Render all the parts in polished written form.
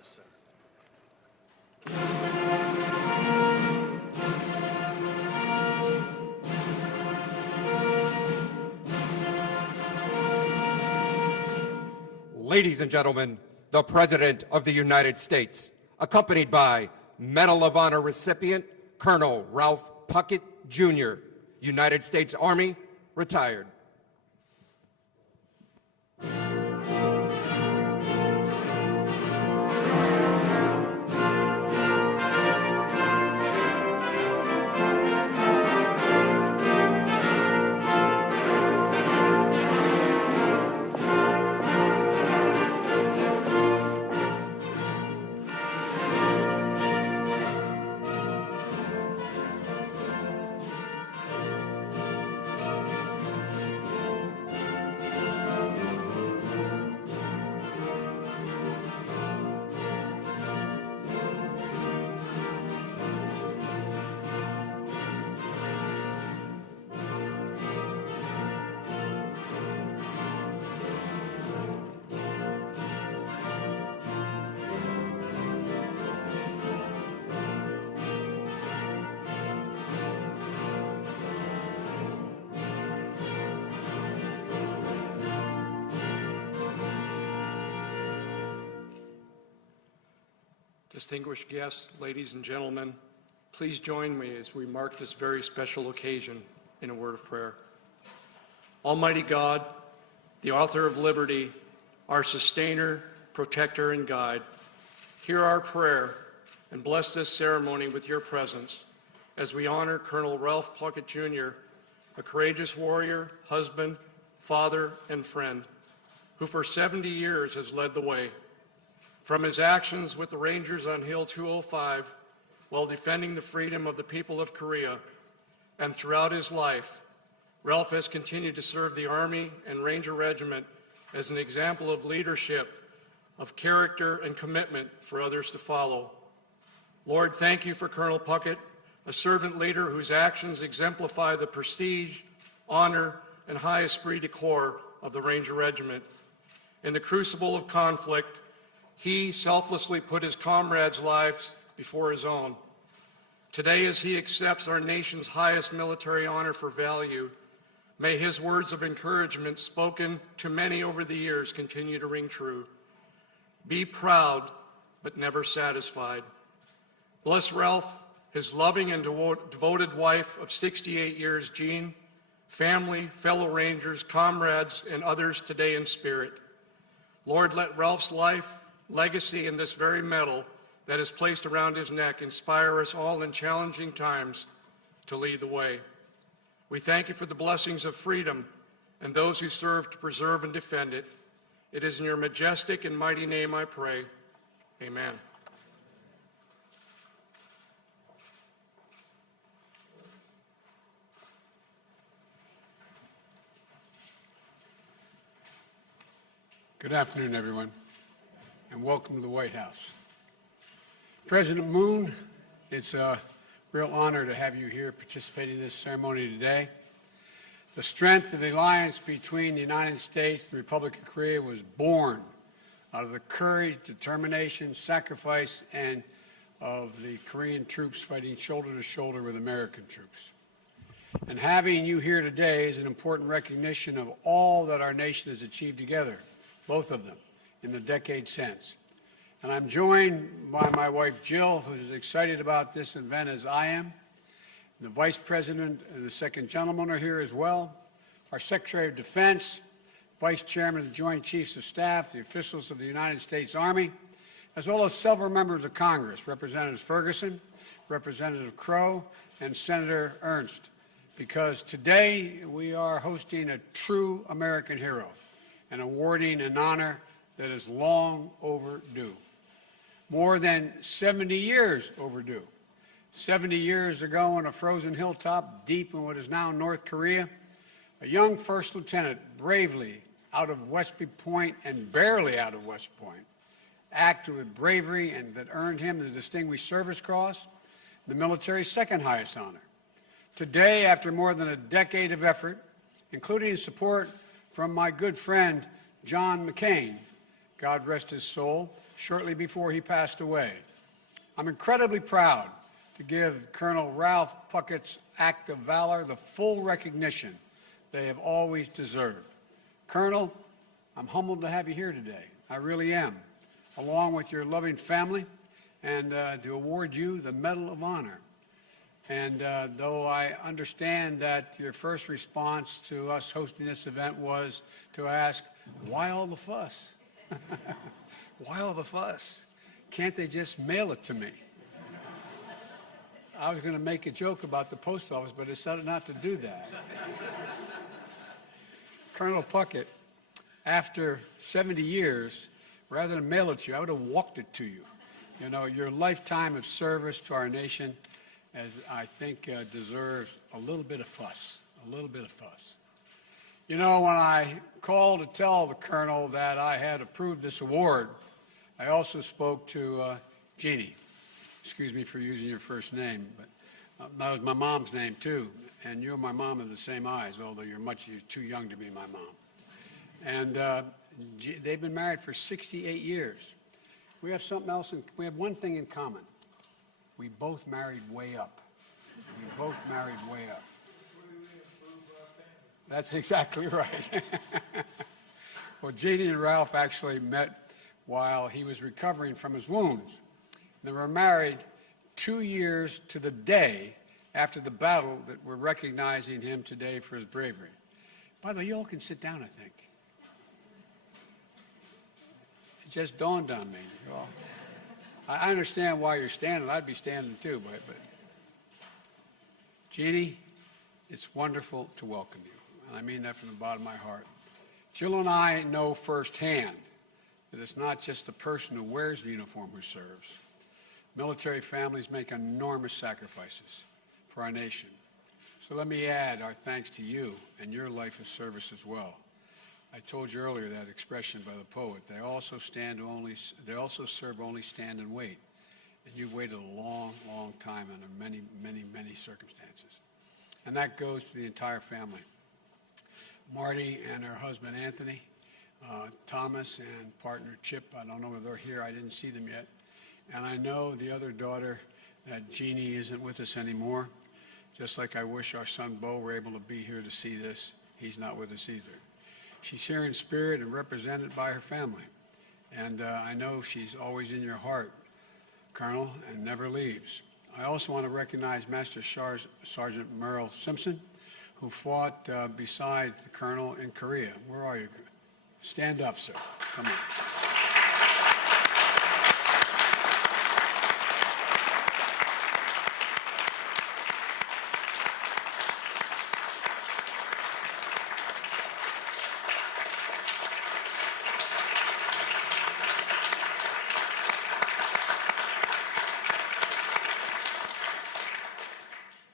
Yes, sir. Ladies and gentlemen, the President of the United States, accompanied by Medal of Honor recipient Colonel Ralph Puckett Jr., United States Army, retired. Distinguished guests, ladies and gentlemen, please join me as we mark this very special occasion in a word of prayer. Almighty God, the author of liberty, our sustainer, protector, and guide, hear our prayer and bless this ceremony with your presence as we honor Colonel Ralph Puckett Jr., a courageous warrior, husband, father, and friend, who for 70 years has led the way. From his actions with the Rangers on Hill 205 while defending the freedom of the people of Korea, and throughout his life, Ralph has continued to serve the Army and Ranger Regiment as an example of leadership, of character and commitment for others to follow. Lord, thank you for Colonel Puckett, a servant leader whose actions exemplify the prestige, honor, and high esprit de corps of the Ranger Regiment. In the crucible of conflict, he selflessly put his comrades' lives before his own. Today, as he accepts our nation's highest military honor for value, may his words of encouragement spoken to many over the years continue to ring true. Be proud, but never satisfied. Bless Ralph, his loving and devoted wife of 68 years, Jean, family, fellow Rangers, comrades, and others today in spirit. Lord, let Ralph's life, legacy, and this very medal that is placed around his neck inspire us all in challenging times to lead the way. We thank you for the blessings of freedom and those who serve to preserve and defend it. It is in your majestic and mighty name I pray. Amen. Good afternoon, everyone, and welcome to the White House. President Moon, it's a real honor to have you here participating in this ceremony today. The strength of the alliance between the United States and the Republic of Korea was born out of the courage, determination, sacrifice, and of the Korean troops fighting shoulder to shoulder with American troops. And having you here today is an important recognition of all that our nation has achieved together, both of them, in the decade since. And I'm joined by my wife, Jill, who's as excited about this event as I am. The Vice President and the Second Gentleman are here as well. Our Secretary of Defense, Vice Chairman of the Joint Chiefs of Staff, the officials of the United States Army, as well as several members of Congress, Representative Ferguson, Representative Crow, and Senator Ernst, because today we are hosting a true American hero and awarding an honor that is long overdue. More than 70 years overdue. 70 years ago on a frozen hilltop deep in what is now North Korea, a young first lieutenant bravely out of Westby Point and barely out of West Point acted with bravery and that earned him the Distinguished Service Cross, the military's second highest honor. Today, after more than a decade of effort, including support from my good friend John McCain, God rest his soul, shortly before he passed away. I'm incredibly proud to give Colonel Ralph Puckett's act of valor the full recognition they have always deserved. Colonel, I'm humbled to have you here today. I really am, along with your loving family, and to award you the Medal of Honor. And though I understand that your first response to us hosting this event was to ask, why all the fuss? Why all the fuss? Can't they just mail it to me? I was going to make a joke about the post office, but I decided not to do that. Colonel Puckett, after 70 years, rather than mail it to you, I would have walked it to you. You know, your lifetime of service to our nation, as I think deserves a little bit of fuss, a little bit of fuss. You know, when I called to tell the Colonel that I had approved this award, I also spoke to Jeannie. Excuse me for using your first name, but that was my mom's name too. And you and my mom have the same eyes, although you're too young to be my mom. And they've been married for 68 years. We have something else, we have one thing in common. We both married way up. We both married way up. That's exactly right. Well, Jeannie and Ralph actually met while he was recovering from his wounds. They were married 2 years to the day after the battle that we're recognizing him today for his bravery. By the way, you all can sit down, I think. It just dawned on me. Well, I understand why you're standing. I'd be standing too, but Jeannie, it's wonderful to welcome you. And I mean that from the bottom of my heart. Jill and I know firsthand that it's not just the person who wears the uniform who serves. Military families make enormous sacrifices for our nation. So let me add our thanks to you and your life of service as well. I told you earlier that expression by the poet. They also serve only stand and wait. And you've waited a long, long time under many, many, many circumstances. And that goes to the entire family. Marty and her husband Anthony, Thomas and partner Chip, I don't know whether they're here, I didn't see them yet. And I know the other daughter, that Jeannie isn't with us anymore. Just like I wish our son Bo were able to be here to see this, he's not with us either. She's here in spirit and represented by her family. And I know she's always in your heart, Colonel, and never leaves. I also want to recognize Master Sergeant Merle Simpson, who fought beside the Colonel in Korea. Where are you? Stand up, sir. Come on.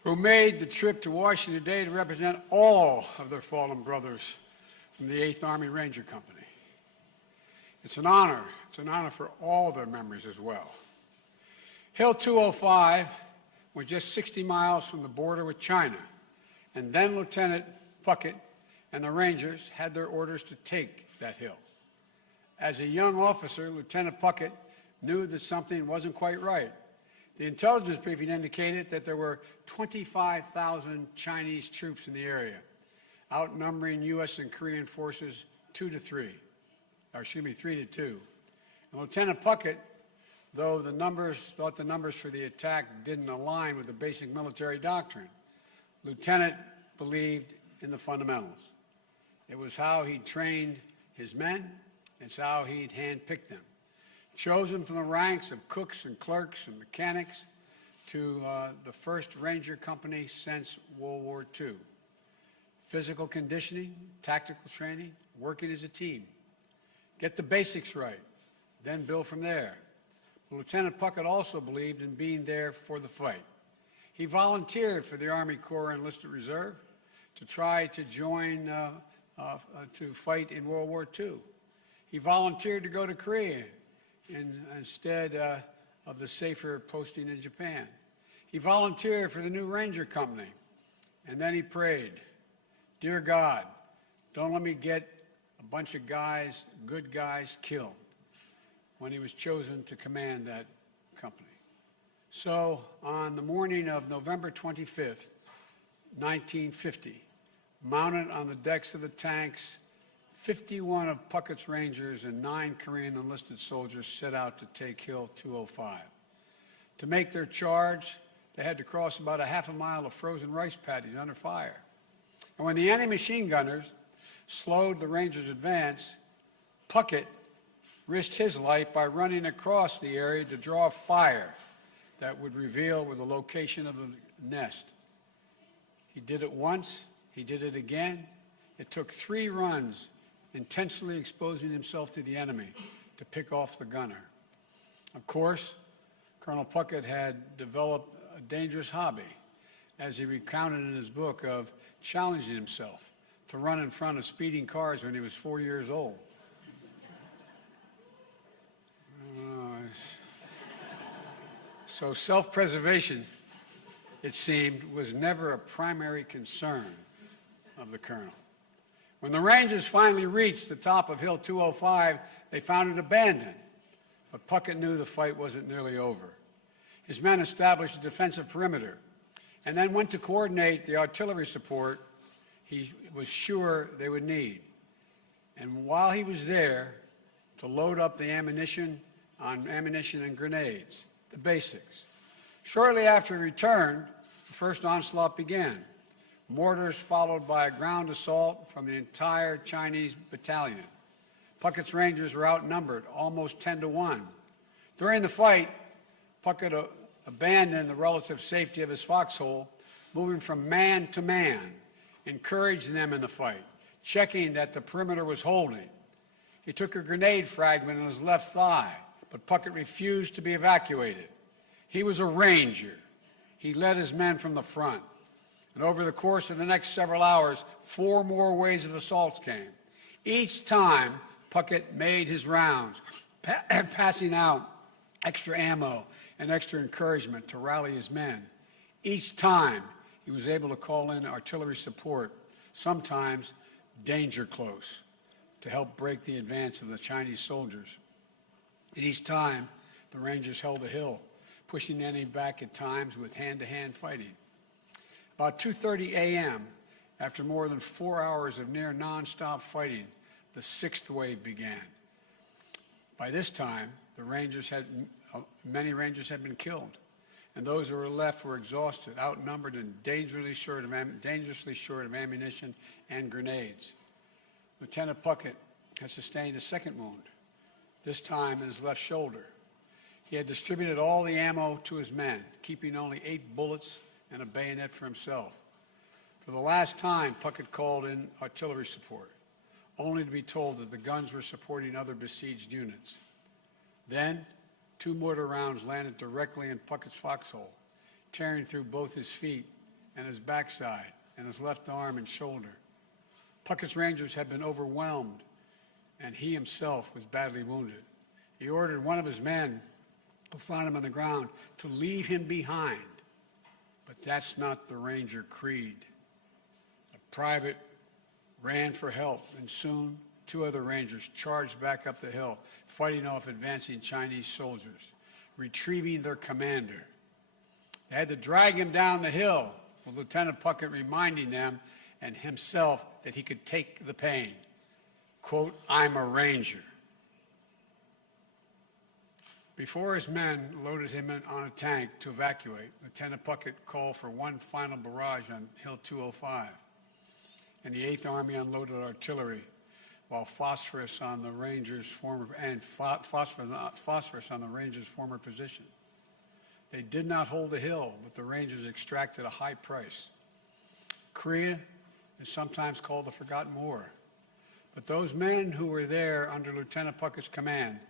Who made the trip to Washington today to represent all of their fallen brothers from the 8th Army Ranger Company. It's an honor. It's an honor for all their memories as well. Hill 205 was just 60 miles from the border with China, and then Lieutenant Puckett and the Rangers had their orders to take that hill. As a young officer, Lieutenant Puckett knew that something wasn't quite right. The intelligence briefing indicated that there were 25,000 Chinese troops in the area, outnumbering U.S. and Korean forces 3 to 2. And Lieutenant Puckett, though thought the numbers for the attack didn't align with the basic military doctrine, Lieutenant believed in the fundamentals. It was how he trained his men. It's how he'd handpicked them. Chosen from the ranks of cooks and clerks and mechanics to the first Ranger Company since World War II. Physical conditioning, tactical training, working as a team. Get the basics right, then build from there. But Lieutenant Puckett also believed in being there for the fight. He volunteered for the Army Corps Enlisted Reserve to try to join to fight in World War II. He volunteered to go to Korea instead of the safer posting in Japan. He volunteered for the new Ranger Company, and then he prayed, "Dear God, don't let me get a bunch of guys, good guys, killed." when he was chosen to command that company. So, on the morning of November 25th, 1950, mounted on the decks of the tanks, 51 of Puckett's Rangers and 9 Korean enlisted soldiers set out to take Hill 205. To make their charge, they had to cross about a half a mile of frozen rice paddies under fire. And when the enemy machine gunners slowed the Rangers' advance, Puckett risked his life by running across the area to draw fire that would reveal where the location of the nest. He did it once, he did it again. It took 3 runs, intentionally exposing himself to the enemy to pick off the gunner. Of course, Colonel Puckett had developed a dangerous hobby, as he recounted in his book, of challenging himself to run in front of speeding cars when he was 4 years old. So self-preservation, it seemed, was never a primary concern of the colonel. When the Rangers finally reached the top of Hill 205, they found it abandoned. But Puckett knew the fight wasn't nearly over. His men established a defensive perimeter and then went to coordinate the artillery support he was sure they would need. And while he was there, to load up the ammunition and grenades, the basics. Shortly after he returned, the first onslaught began. Mortars followed by a ground assault from the entire Chinese battalion. Puckett's Rangers were outnumbered, almost 10-1. During the fight, Puckett abandoned the relative safety of his foxhole, moving from man to man, encouraging them in the fight, checking that the perimeter was holding. He took a grenade fragment in his left thigh, but Puckett refused to be evacuated. He was a Ranger. He led his men from the front. And over the course of the next several hours, 4 more waves of assaults came. Each time, Puckett made his rounds, passing out extra ammo and extra encouragement to rally his men. Each time, he was able to call in artillery support, sometimes danger close, to help break the advance of the Chinese soldiers. And each time, the Rangers held the hill, pushing the enemy back at times with hand-to-hand fighting. About 2:30 a.m., after more than 4 hours of near nonstop fighting, the 6th wave began. By this time, many Rangers had been killed, and those who were left were exhausted, outnumbered, and dangerously short of ammunition and grenades. Lieutenant Puckett had sustained a second wound, this time in his left shoulder. He had distributed all the ammo to his men, keeping only 8 bullets and a bayonet for himself. For the last time, Puckett called in artillery support, only to be told that the guns were supporting other besieged units. Then, 2 mortar rounds landed directly in Puckett's foxhole, tearing through both his feet and his backside and his left arm and shoulder. Puckett's Rangers had been overwhelmed, and he himself was badly wounded. He ordered one of his men, who found him on the ground, to leave him behind. But that's not the Ranger creed. A private ran for help, and soon 2 other Rangers charged back up the hill, fighting off advancing Chinese soldiers, retrieving their commander. They had to drag him down the hill, with Lieutenant Puckett reminding them and himself that he could take the pain. Quote, "I'm a Ranger." Before his men loaded him on a tank to evacuate, Lieutenant Puckett called for one final barrage on Hill 205, and the 8th Army unloaded artillery, while phosphorus on the Rangers' former position. They did not hold the hill, but the Rangers extracted a high price. Korea is sometimes called the Forgotten War, but those men who were there under Lieutenant Puckett's command,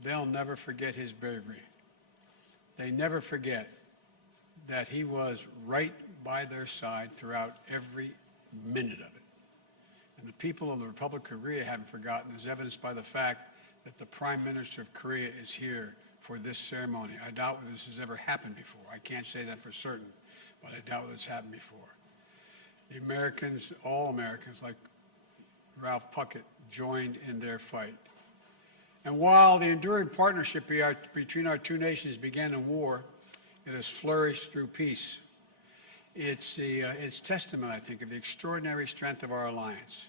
they'll never forget his bravery. They never forget that he was right by their side throughout every minute of it. And the people of the Republic of Korea haven't forgotten, as evidenced by the fact that the Prime Minister of Korea is here for this ceremony. I doubt whether this has ever happened before. I can't say that for certain, but I doubt whether it's happened before. The Americans, all Americans, like Ralph Puckett, joined in their fight. And while the enduring partnership between our two nations began in war, it has flourished through peace. It's testament, I think, of the extraordinary strength of our alliance.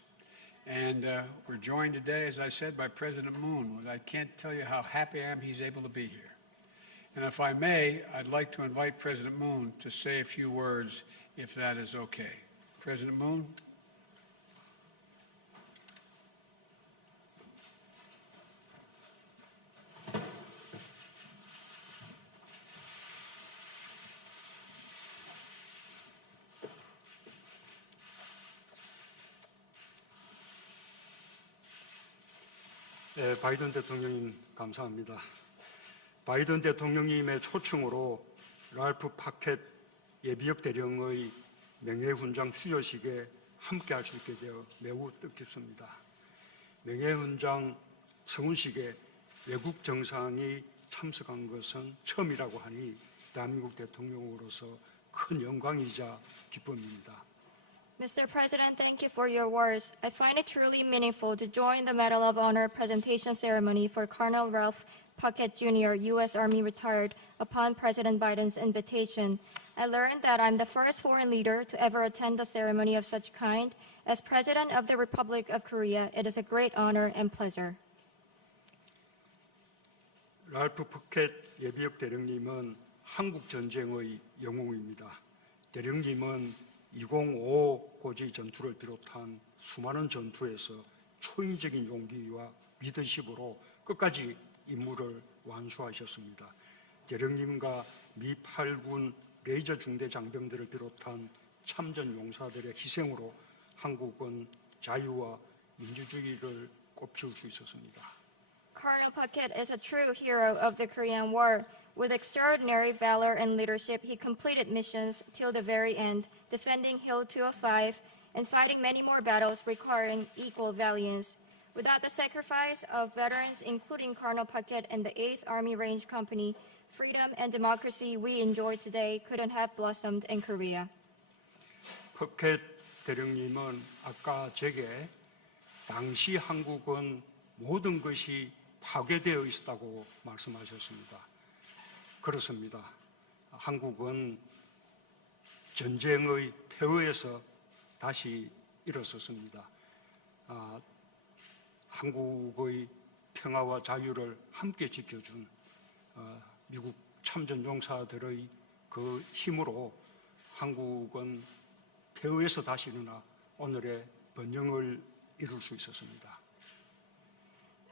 And we're joined today, as I said, by President Moon. I can't tell you how happy I am he's able to be here. And if I may, I'd like to invite President Moon to say a few words, if that is okay. President Moon? 바이든 대통령님 감사합니다. 바이든 대통령님의 초청으로 랄프 파켓 예비역 대령의 명예훈장 수여식에 함께할 수 있게 되어 매우 뜻깊습니다. 명예훈장 서훈식에 외국 정상이 참석한 것은 처음이라고 하니 대한민국 대통령으로서 큰 영광이자 기쁨입니다. Mr. President, thank you for your words. I find it truly meaningful to join the Medal of Honor presentation ceremony for Colonel Ralph Puckett Jr., U.S. Army retired, upon President Biden's invitation. I learned that I'm the first foreign leader to ever attend a ceremony of such kind. As President of the Republic of Korea, it is a great honor and pleasure. 랄프 푸켓 예비역 대령님은 한국 전쟁의 영웅입니다. 대령님은 2055 고지 전투를 비롯한 수많은 전투에서 초인적인 용기와 리더십으로 끝까지 임무를 완수하셨습니다. 대령님과 미 8군 레이저 중대 장병들을 비롯한 참전 용사들의 희생으로 한국은 자유와 민주주의를 꽃피울 수 있었습니다. Colonel Puckett is a true hero of the Korean War. With extraordinary valor and leadership, he completed missions till the very end, defending Hill 205 and fighting many more battles requiring equal valiance. Without the sacrifice of veterans, including Colonel Puckett and the 8th Army Range Company, freedom and democracy we enjoy today couldn't have blossomed in Korea. 푸켓 대령님은 아까 제게 당시 한국은 모든 것이 파괴되어 있었다고 말씀하셨습니다. 그렇습니다. 한국은 전쟁의 폐허에서 다시 일어섰습니다. 한국의 평화와 자유를 함께 지켜준 미국 참전 용사들의 그 힘으로 한국은 폐허에서 다시 일어나 오늘의 번영을 이룰 수 있었습니다.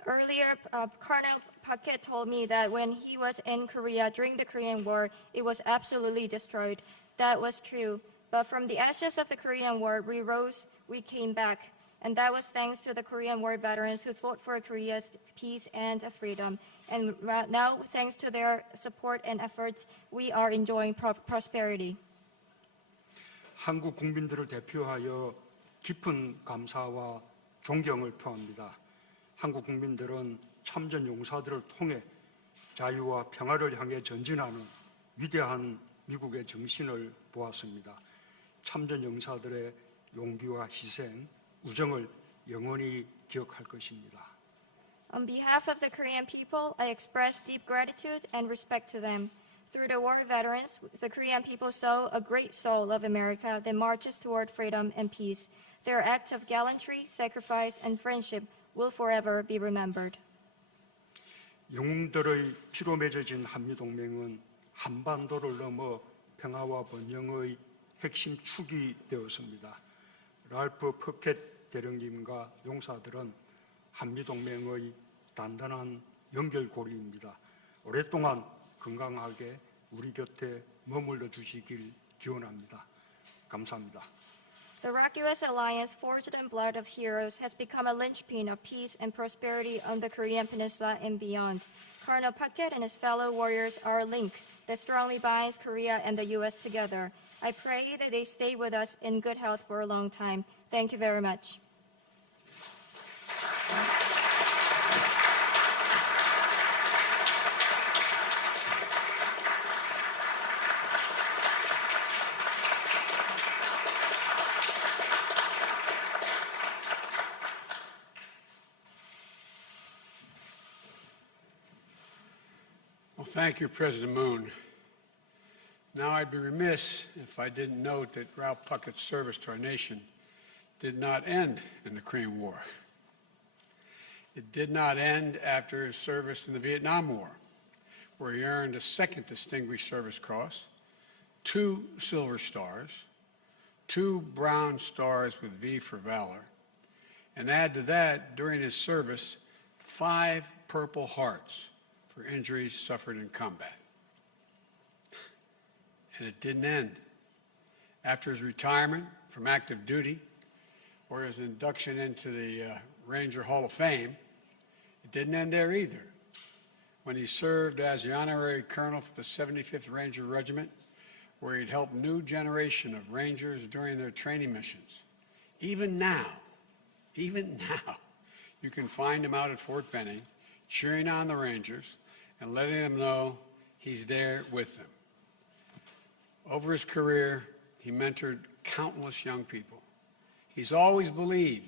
Earlier, Colonel Puckett told me that when he was in Korea during the Korean War, it was absolutely destroyed. That was true. But from the ashes of the Korean War, we rose, we came back. And that was thanks to the Korean War veterans who fought for Korea's peace and freedom. And now, thanks to their support and efforts, we are enjoying prosperity. 한국 국민들을 대표하여 깊은 감사와 존경을 표합니다. 한국 국민들은 참전 용사들을 통해 자유와 평화를 향해 전진하는 위대한 미국의 정신을 보았습니다. 참전 용사들의 용기와 희생, 우정을 영원히 기억할 것입니다. On behalf of the Korean people, I express deep gratitude and respect to them. Through the war veterans, the Korean people saw a great soul of America that marches toward freedom and peace. Their acts of gallantry, sacrifice, and friendship will forever be remembered. 영웅들의 피로 맺어진 한미동맹은 한반도를 넘어 평화와 번영의 핵심 축이 되었습니다. 랄프 푸켓 대령님과 용사들은 한미동맹의 단단한 연결고리입니다. 오랫동안 건강하게 우리 곁에 머물러 주시길 기원합니다. 감사합니다. The Rock-U.S. alliance, forged in blood of heroes, has become a linchpin of peace and prosperity on the Korean Peninsula and beyond. Colonel Puckett and his fellow warriors are a link that strongly binds Korea and the U.S. together. I pray that they stay with us in good health for a long time. Thank you very much. thank you, President Moon. Now, I'd be remiss if I didn't note that Ralph Puckett's service to our nation did not end in the Korean War. It did not end after his service in the Vietnam War, where he earned a second Distinguished Service Cross, 2 Silver Stars, 2 Brown Stars with V for Valor, and add to that, during his service, 5 Purple Hearts for injuries suffered in combat. And it didn't end. After his retirement from active duty, or his induction into the Ranger Hall of Fame, it didn't end there either. When he served as the honorary colonel for the 75th Ranger Regiment, where he'd helped new generation of Rangers during their training missions. Even now, you can find him out at Fort Benning, cheering on the Rangers and letting them know he's there with them. Over his career, he mentored countless young people. He's always believed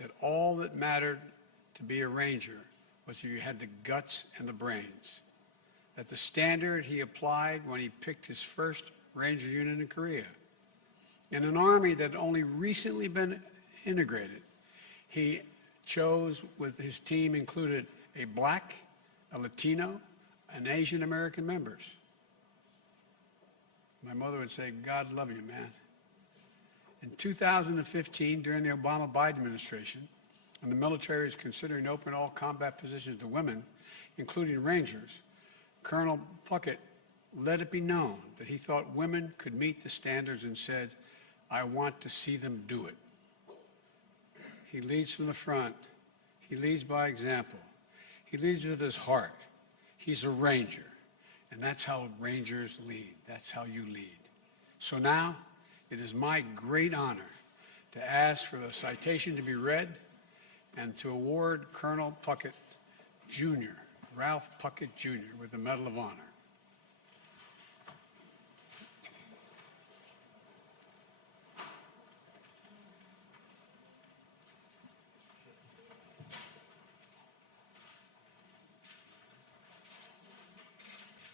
that all that mattered to be a Ranger was if you had the guts and the brains. That the standard he applied when he picked his first Ranger unit in Korea. In an army that had only recently been integrated, he chose, with his team included a Black, a Latino, and Asian American members. My mother would say, God love you, man. In 2015, during the Obama-Biden administration, and the military is considering open all combat positions to women, including Rangers, Colonel Puckett let it be known that he thought women could meet the standards and said, I want to see them do it. He leads from the front. He leads by example. He leads with his heart. He's a Ranger. And that's how Rangers lead. That's how you lead. So now, it is my great honor to ask for the citation to be read and to award Colonel Puckett Jr., Ralph Puckett Jr., with the Medal of Honor.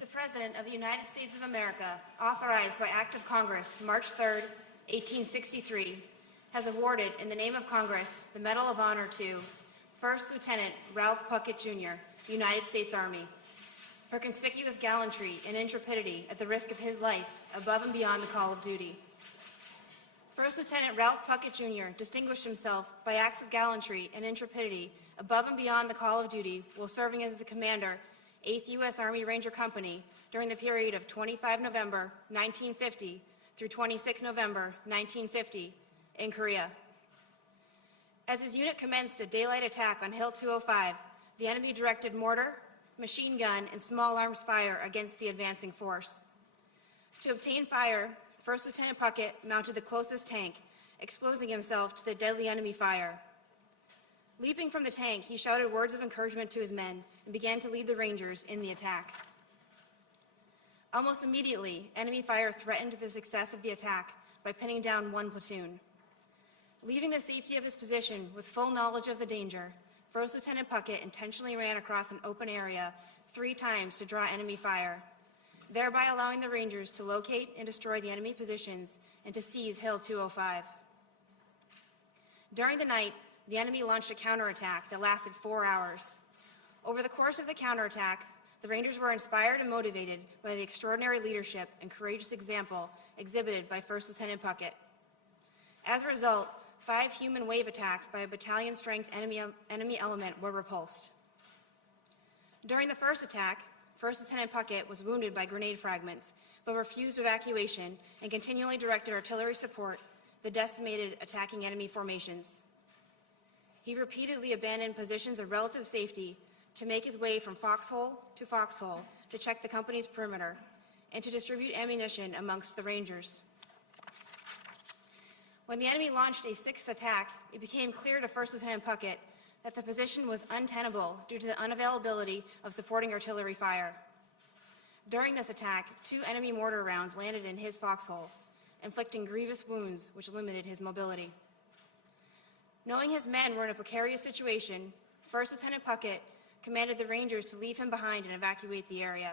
The President of the United States of America, authorized by Act of Congress, March 3, 1863, has awarded, in the name of Congress, the Medal of Honor to First Lieutenant Ralph Puckett Jr., United States Army, for conspicuous gallantry and intrepidity at the risk of his life above and beyond the call of duty. First Lieutenant Ralph Puckett Jr. distinguished himself by acts of gallantry and intrepidity above and beyond the call of duty while serving as the commander, 8th U.S. Army Ranger Company, during the period of 25 November 1950 through 26 November 1950 in Korea. As his unit commenced a daylight attack on Hill 205, the enemy directed mortar, machine gun, and small arms fire against the advancing force. To obtain fire, First Lieutenant Puckett mounted the closest tank, exposing himself to the deadly enemy fire. Leaping from the tank, he shouted words of encouragement to his men and began to lead the Rangers in the attack. Almost immediately, enemy fire threatened the success of the attack by pinning down one platoon. Leaving the safety of his position with full knowledge of the danger, First Lieutenant Puckett intentionally ran across an open area 3 times to draw enemy fire, thereby allowing the Rangers to locate and destroy the enemy positions and to seize Hill 205. During the night, the enemy launched a counterattack that lasted 4 hours. Over the course of the counterattack, the Rangers were inspired and motivated by the extraordinary leadership and courageous example exhibited by First Lieutenant Puckett. As a result, 5 human wave attacks by a battalion-strength enemy element were repulsed. During the first attack, First Lieutenant Puckett was wounded by grenade fragments, but refused evacuation and continually directed artillery support the decimated attacking enemy formations. He repeatedly abandoned positions of relative safety to make his way from foxhole to check the company's perimeter and to distribute ammunition amongst the Rangers. When the enemy launched a 6th attack, it became clear to First Lieutenant Puckett that the position was untenable due to the unavailability of supporting artillery fire. During this attack, 2 enemy mortar rounds landed in his foxhole, inflicting grievous wounds which limited his mobility. Knowing his men were in a precarious situation, First Lieutenant Puckett commanded the Rangers to leave him behind and evacuate the area.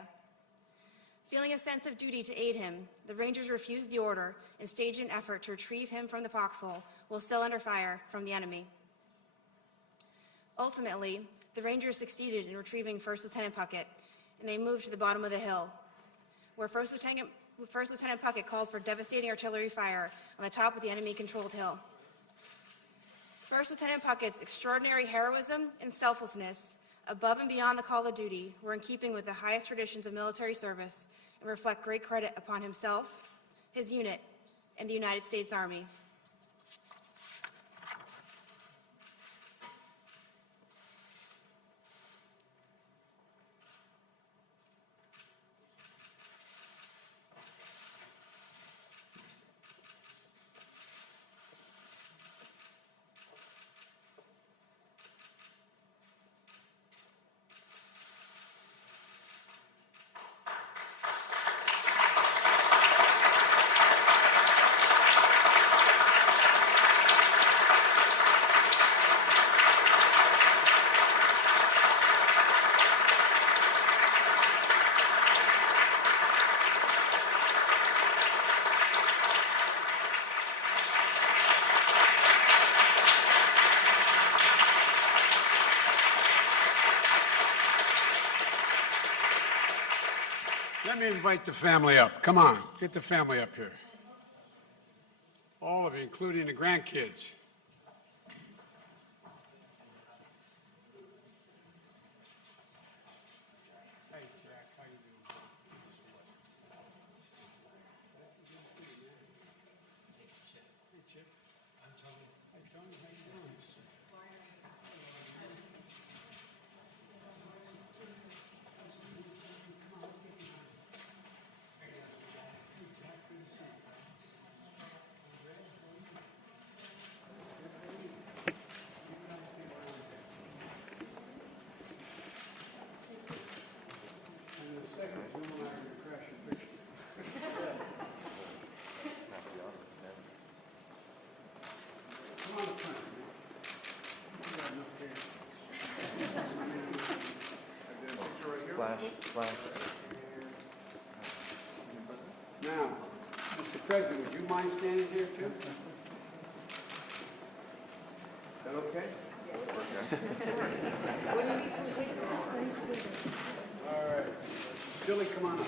Feeling a sense of duty to aid him, the Rangers refused the order and staged an effort to retrieve him from the foxhole while still under fire from the enemy. Ultimately, the Rangers succeeded in retrieving First Lieutenant Puckett, and they moved to the bottom of the hill, where First Lieutenant Puckett called for devastating artillery fire on the top of the enemy-controlled hill. First Lieutenant Puckett's extraordinary heroism and selflessness, above and beyond the call of duty, were in keeping with the highest traditions of military service and reflect great credit upon himself, his unit, and the United States Army. Let me invite the family up. Come on, get the family up here. All of you, including the grandkids. Hey, Jack, how you doing? Hey, Chip. I'm Tony. Hey, Tony, how you doing? Flash. Now, Mr. President, would you mind standing here too? Is that okay? All right. Billy, come on up.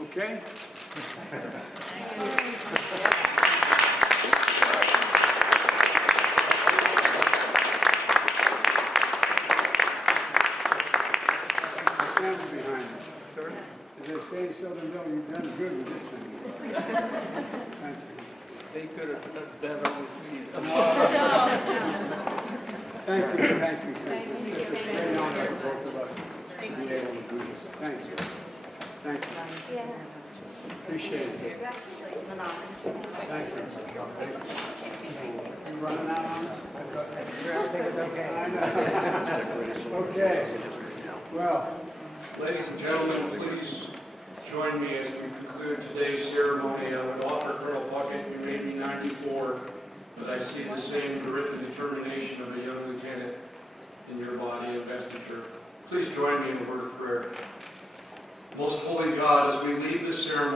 Okay? Stand behind you. Sir? As they say in Southern Belle, you've done good with this thing. Thank you. They could have done better with me. Thank you. It's a great honor for both of us to be able to do this. Thank you. Thank you. Appreciate it. Thank you. You running out on us? Everything is okay. I know. Okay. Well, Ladies and gentlemen, please join me as we conclude today's ceremony. I would offer Colonel Puckett, you may be 94, but I see the same grit and determination of a young lieutenant in your body of investiture. Please join me in a word of prayer. Most holy God, as we leave this ceremony,